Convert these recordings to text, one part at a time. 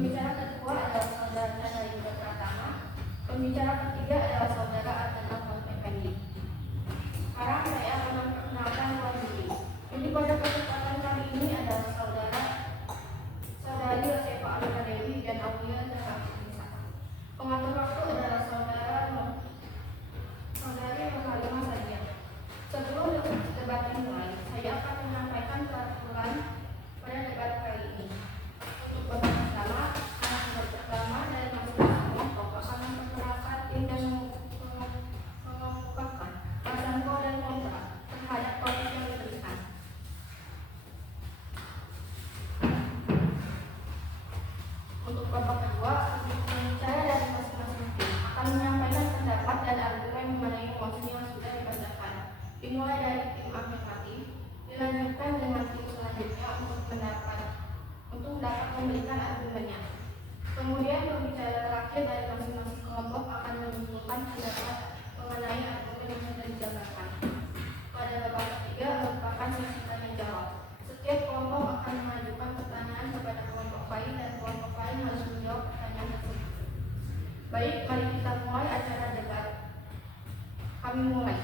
Pembicara kedua adalah saudara Chandra Yuda Pratama. Pembicara ketiga adalah saudara Adnan Alfons Effendi. Sekarang saya akan memperkenalkan tuan juri. Jadi pada kesempatan kali ini adalah saudari Yosefa Alika Dewi dan Aulia Zahra Nisa. Pengatur waktu adalah saudari Rosalima Sadia. Sebelum debat dimulai, saya akan menyampaikan peraturan pada debat kali ini. Untuk babak pertama, anak debat pertama dari masing-masing kelompok akan memperkenalkan tim dan mengemukakan alasan pro dan kontra terhadap topik yang diberikan. Untuk babak kedua, pembicara dari masing-masing tim akan menyampaikan pendapat dan argumen mengenai mosi yang sudah dibacakan. Dimulai dari tim afirmatif, dilanjutkan dengan tim selanjutnya untuk dapat memberikan argumennya. Kemudian pembicara terakhir dari masing-masing kelompok akan menyimpulkan pendapat mengenai argumen yang sudah dijabarkan. Pada babak ketiga merupakan sesi tanya jawab. Setiap kelompok akan mengajukan pertanyaan kepada kelompok lain dan kelompok lain harus menjawab pertanyaan tersebut. Baik, mari kita mulai acara debat. Kami mulai.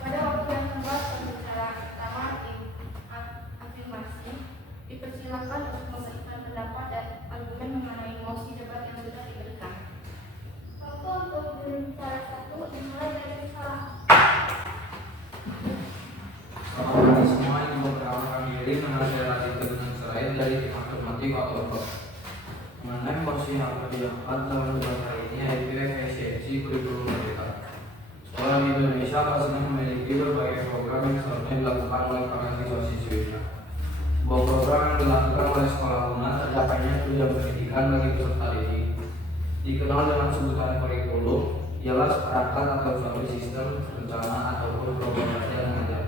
Pada waktu yang tepat, pembicara pertama tim afirmasi dipersilakan untuk memberikan pendapat dan argumen mengenai mosi debat yang sudah diberikan. Waktu untuk berbicara satu dimulai dari salah. Selamat pagi semua, ini memperkenalkan diri. Nama saya Raditya Gunung Serain dari tim afirmatif atau PRO. Mengenai mosi yang akan diangkat dalam debat kali ini yaitu efisiensi kurikulum merdeka. Sekolah di Indonesia pastinya memiliki berbagai program yang seharusnya dilakukan oleh para siswa-siswinya. Sebuah program yang dilakukan oleh sekolah Una tercapainya tujuan pendidikan bagi peserta didik dikenal dengan sebutan kurikulum, ialah perangkat atau suatu sistem, rencana ataupun program belajar mengajar.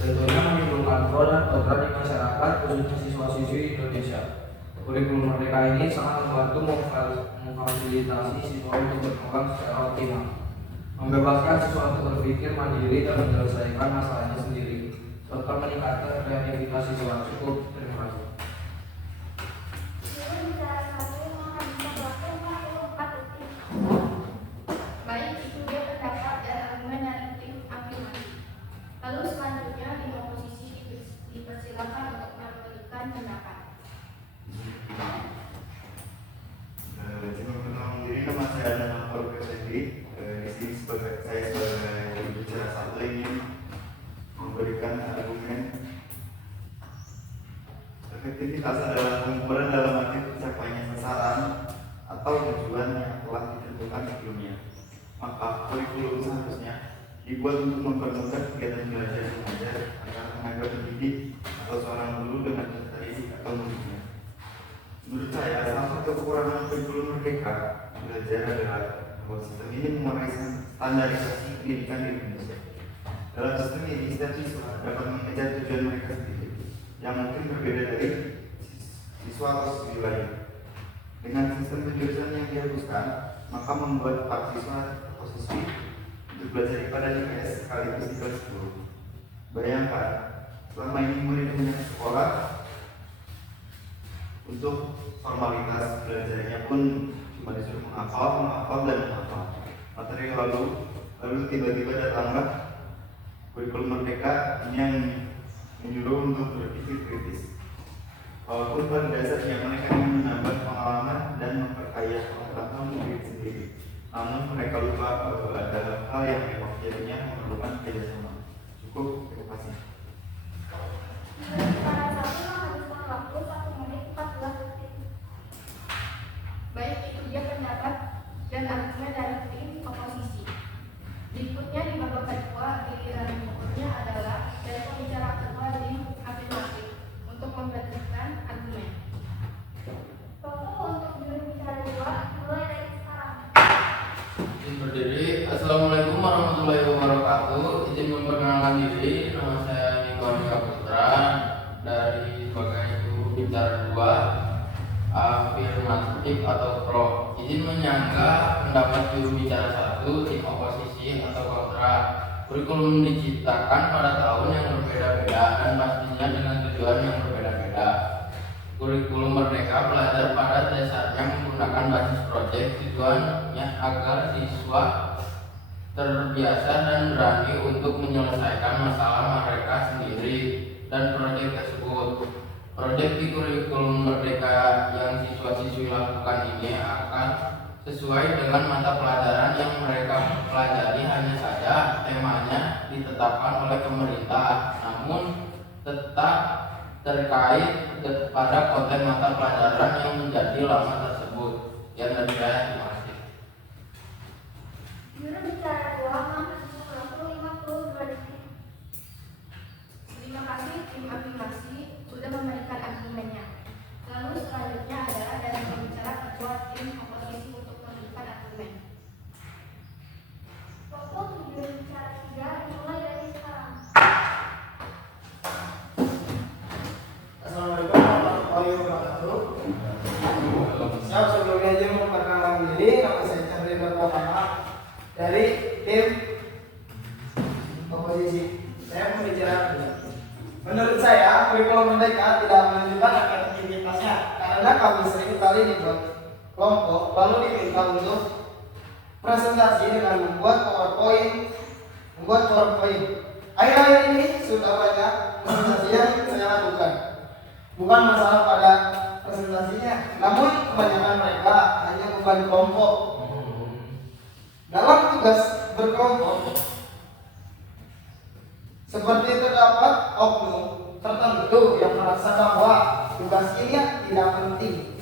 Tentunya menimbulkan pro dan kontra di masyarakat, khususnya siswa-siswi Indonesia. Kurikulum merdeka ini sangat membantu memfasilitasi siswa untuk berkembang secara optimal, membebaskan siswa untuk berpikir mandiri dan menyelesaikan masalahnya sendiri, serta meningkatkan kreativitas siswa. Cukup, terima kasih. Baik, itu dia pendapat dan argumen dari tim afirmasi. Lalu selanjutnya tim oposisi dipersilakan untuk memberikan pendapat. Nama saya Adnan Alfons Effendi. Di sini saya sebagai bicara satu ingin memberikan argumen. Efektivitas adalah pengukuran dalam arti tercapainya sasaran atau tujuan yang telah ditentukan sebelumnya. Maka kurikulum seharusnya dibuat untuk mempermudah kegiatan belajar mengajar antara tenaga pendidik atau seorang guru dengan peserta didik atau muridnya. Menurut saya, salah satu kekurangan kurikulum merdeka belajar adalah bahwa sistem ini memenuhi standarisasi pendidikan di Indonesia. Dalam sistem ini, setiap siswa dapat mengejar tujuan mereka sendiri yang mungkin berbeda dari siswa atau siswi lain. Dengan sistem penjurusan yang dihapuskan, maka membuat para siswa atau siswi untuk belajar IPA dan IPS sekaligus di kelas 10. Bayangkan, selama ini murid hanya sekolah untuk formalitas belajarnya pun cuma disuruh menghafal dan menghafal materi, lalu tiba-tiba datanglah kurikulum merdeka ini yang menyuruh untuk berpikir kritis. Walaupun pada dasarnya mereka ingin menambah pengalaman dan memperkaya pengetahuan murid sendiri, namun mereka lupa bahwa ada hal yang memang jadinya memerlukan kerjasama. Cukup, terima kasih. Baik, itu dia pendapat dan argumen dari tim oposisi. Berikutnya di babak kedua, giliran berikutnya adalah dari pembicara kedua tim afirmatif untuk memberikan argumen. Waktu untuk berbicara dua mulai dari sekarang. Izin berdiri. Assalamualaikum warahmatullahi wabarakatuh. Izin memperkenalkan diri. Nama saya Niko Andika Putra dari sebagai juru bicara 2 afirmatif atau pro. Izin menyanggah pendapat juru bicara 1 tim oposisi atau kontra. Kurikulum diciptakan pada tahun yang berbeda-beda dan pastinya dengan tujuan yang berbeda-beda. berbeda. Kurikulum Merdeka Belajar pada dasarnya menggunakan basis proyek, tujuannya agar siswa terbiasa dan berani untuk menyelesaikan masalah mereka sendiri. Dan proyek tersebut, proyek di kurikulum Merdeka yang siswa-siswi lakukan ini akan sesuai dengan mata pelajaran yang mereka pelajari, hanya saja temanya ditetapkan oleh pemerintah, namun tetap terkait pada konten mata pelajaran yang menjadi lama tersebut. Yang dari saya, terima kasih. Juru bicara 2 mahasiswa waktu 52 detik. Terima kasih tim afirmasi sudah memberikan argumennya. Lalu selanjutnya adalah dari pembicara ketua tim oposisi untuk memberikan argumen. Waktu juru bicara 3 dimulai dari sekarang. Assalamualaikum warahmatullahi wabarakatuh. Siap, sebelumnya aja memperkenalkan diri. Nama saya Chandra Pratama dari tim oposisi. Saya pembicara. Menurut saya, kurikulum Merdeka tidak menunjukkan aktivitasnya karena kami sering kali dibuat kelompok lalu diminta untuk presentasi dengan membuat PowerPoint. Akhir-akhir ini sudah banyak presentasi yang saya lakukan. Bukan masalah pada presentasinya, namun kebanyakan mereka hanya beban kelompok. Dalam tugas berkelompok, seperti terdapat oknum tertentu yang merasa bahwa tugas ini tidak penting.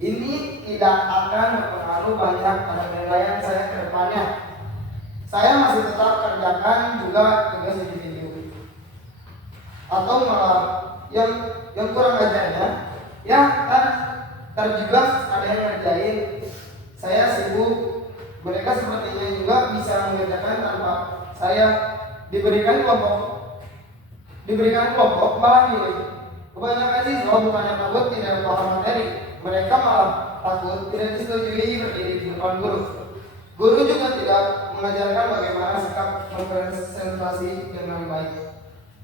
Ini tidak akan berpengaruh banyak pada penilaian saya ke depannya. Saya masih tetap kerjakan juga tugas individu. Atau malah yang kurang ajarnya, ya kan terjebak ada yang ngerjain. Saya sibuk, mereka sepertinya juga bisa mengerjakan tanpa saya diberikan kelompok malah milih. Kebanyakan siswa bukannya takut tidak paham materi, mereka malah takut tidak disetujui berdiri di depan guru. Guru juga tidak mengajarkan bagaimana sikap berpresentasi dengan baik.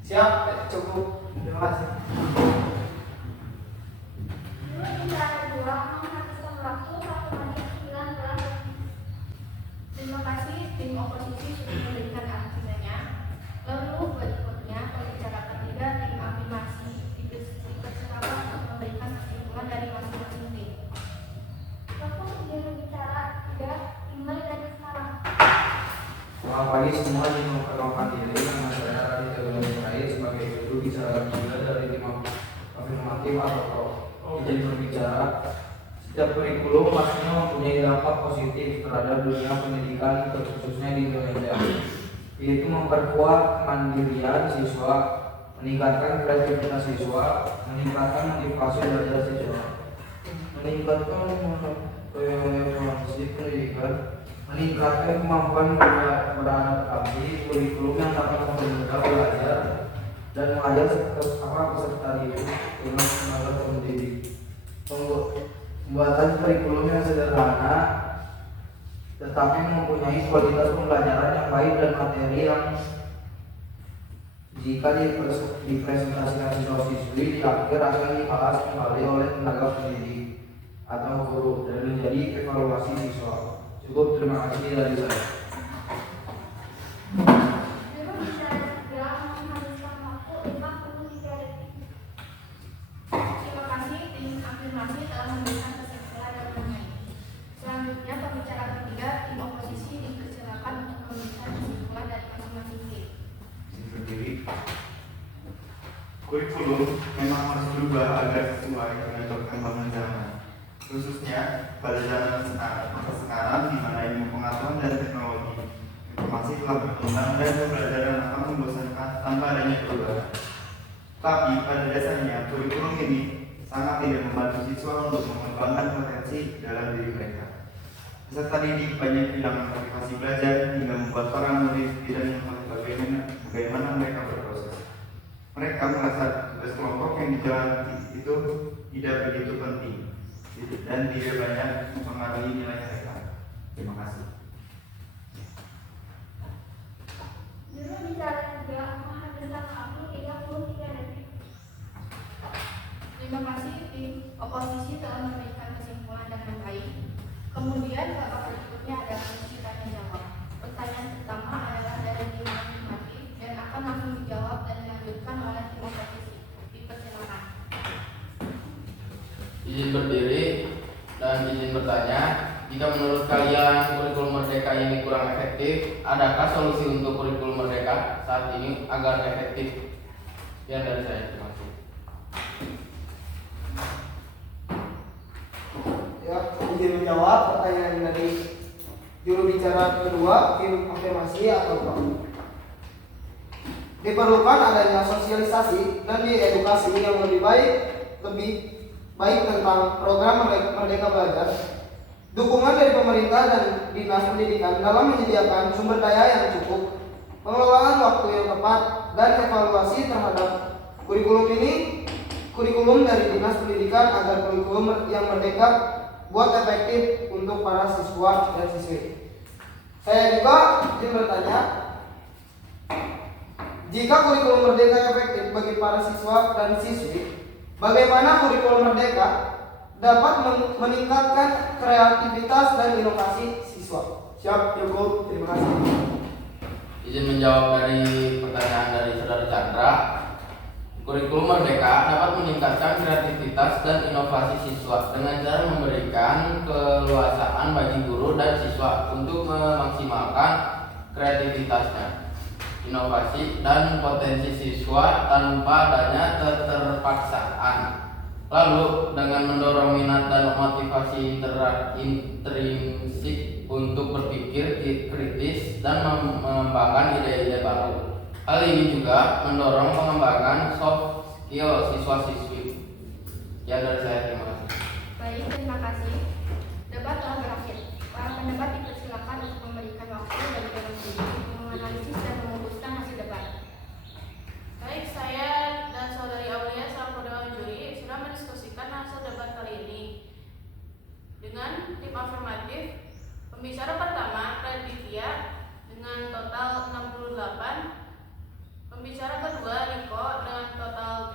Siap, cukup. Terima kasih. Juru bicara 2 menghabiskan waktu 1 menit 19 detik. Terima kasih tim oposisi sudah memberikan argumennya. Lalu berikutnya pembicara ketiga tim afirmasi dipersilakan untuk memberikan kesimpulan dari masing-masing tim. Waktu juru bicara 3 dimulai dari sekarang. Selamat pagi semua, ingin memperkenalkan diri. Nama saya Raditya Teguh Nugraha sebagai juru bicara ketiga dari tim afirmatif atau PRO. Izin berbicara, setiap kurikulum pastinya mempunyai dampak positif terhadap dunia pendidikan khususnya di Indonesia, yaitu memperkuat kemandirian siswa, meningkatkan kreativitas siswa, meningkatkan motivasi belajar siswa, meningkatkan toleransi pendidikan, meningkatkan kemampuan beradaptasi. Kurikulum yang dapat mempermudah belajar dan mengajar peserta didik dengan tenaga pendidik. Pembuatan kurikulum yang sederhana tetapi mempunyai kualitas pembelajaran yang baik dan materi yang jika dipresentasikan siswa-siswi di akhir akan dibahas kembali oleh tenaga pendidik atau guru dan menjadi evaluasi siswa. Cukup, terima kasih dari saya. Juru bicara 3 menghabiskan waktu 53 detik. Terima kasih tim afirmasi telah memberikan kesimpulan yang mengenai. Selanjutnya pembicara ketiga tim oposisi dipersilakan untuk memberikan kesimpulan dari masing-masing tim. Berdiri. Kurikulum memang harus berubah agar sesuai dengan perkembangan zaman, khususnya pada zaman masa sekarang di mana ilmu pengetahuan dan teknologi informasi telah berkembang dan pembelajaran akan membosankan tanpa adanya perubahan. Tapi pada dasarnya kurikulum ini sangat tidak membantu siswa untuk mengembangkan potensi dalam diri mereka. Peserta didik banyak kehilangan motivasi belajar hingga membuat para murid tidak mengetahui bagaimana mereka berproses. Mereka merasa tugas kelompok yang dijalani itu tidak begitu penting dan tidak banyak mempengaruhi nilai mereka. Terima kasih. Juru bicara 3 menghabiskan waktu 33 detik. Terima kasih tim oposisi telah memberikan kesimpulan dengan baik. Kemudian babak berikutnya ada sesi tanya jawab. Pertanyaan pertama adalah dari tim afirmatif dan akan langsung dijawab dan dilanjutkan oleh tim oposisi. Dipersilakan. Izin berdiri dan izin bertanya. Jika menurut kalian kurikulum merdeka ini kurang efektif, adakah solusi untuk kurikulum merdeka saat ini agar efektif? Ya, dari saya, terima kasih. Ya, izin menjawab pertanyaan dari juru bicara kedua, tim afirmasi atau apa? Diperlukan adanya sosialisasi dan diedukasi yang lebih baik tentang program Merdeka Belajar. Dukungan dari pemerintah dan dinas pendidikan dalam menyediakan sumber daya yang cukup, pengelolaan waktu yang tepat, dan evaluasi terhadap kurikulum dari dinas pendidikan agar kurikulum yang merdeka buat efektif untuk para siswa dan siswi. Saya juga ingin bertanya, jika kurikulum merdeka efektif bagi para siswa dan siswi, bagaimana kurikulum merdeka dapat meningkatkan kreativitas dan inovasi siswa? Siap, cukup. Terima kasih. Izin menjawab dari pertanyaan dari Saudara Chandra. Kurikulum merdeka dapat meningkatkan kreativitas dan inovasi siswa dengan cara memberikan keleluasaan bagi guru dan siswa untuk memaksimalkan kreativitasnya, inovasi dan potensi siswa tanpa adanya keterpaksaan. Lalu dengan mendorong minat dan motivasi intrinsik untuk berpikir kritis dan mengembangkan ide-ide baru. Hal ini juga mendorong pengembangan soft skill siswa-siswi. Ya, dari saya, terima kasih. Baik, terima kasih. Debat telah berakhir. Para pendebat dipersilakan untuk memberikan waktu dan jalan sendiri untuk menganalisis dan memutuskan hasil debat. Baik, saya dan Saudari Aulia selaku dewan juri sudah mendiskusikan hasil debat kali ini. Dengan tim afirmatif, pembicara pertama Raditya dengan total 68, pembicara kedua Riko dengan total